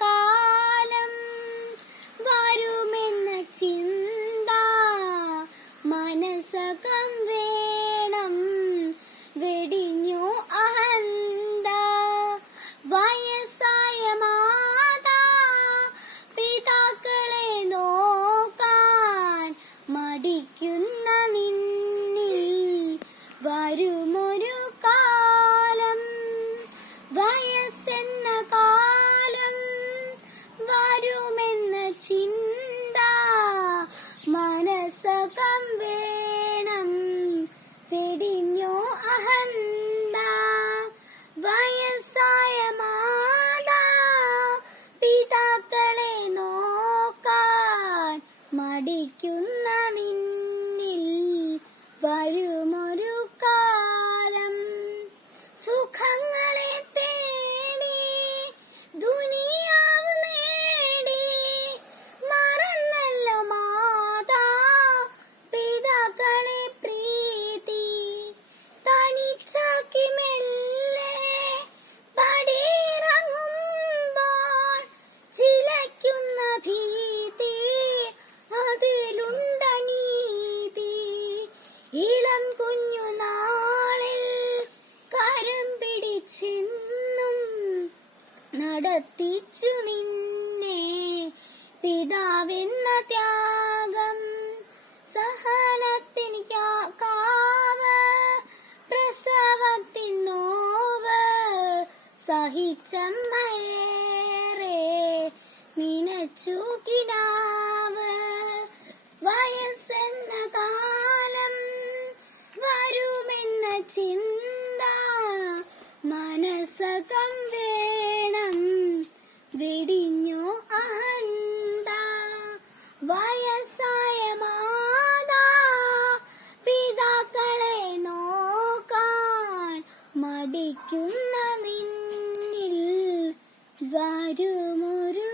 കാലം വരുമെന്ന ചിന്ത മനസ്സകം വേണം വെടിഞ്ഞു അഹന്ത. വയസ്സായ മാതാ പിതാക്കളെ നോക്കാൻ മടിക്കുന്ന നിന്നിൽ വരുമൊരു കാലം, വയസ്സെന്ന കാലം വരുമെന്ന ചിന്ത മനസ്സകം വേണം വെടിഞ്ഞോ അഹന്ത. വയസ്സായ മാതാ പിതാക്കളെ നോക്കാൻ മടിക്കുന്ന നിന്നിൽ വരുമൊരു കാലം. സുഖങ്ങളെ തേടി ദുനിയാവ് നേടി മറന്നല്ലോ മാതാ പിതാക്കളെ പ്രീതി. തനിച്ചാക്കി മെല്ലെ പടിയിറങ്ങുമ്പോൾ ചിലയ്ക്കുന്ന ഭീതി, അതിലുണ്ട നീതി. ഇളം കുഞ്ഞു നാളിൽ കരം പിടിച്ചെന്നും നടത്തിച്ചു നിന്നെ പിതാവെന്ന ത്യാഗം. സഹനത്തിൻ കാവ് പ്രസവത്തിൻ നോവ് സഹിച്ചമ്മയേറെ നിനച്ചു കിനാവ്. വയസ്സെന്ന കാലം വരുമെന്ന ചിന്ത മനസ്സകം വേണം വെടിഞ്ഞു അഹന്ത. വയസ്സായ മാതാ പിതാക്കളെ നോക്കാൻ മടിക്കുന്ന നിന്നിൽ വരുമൊരു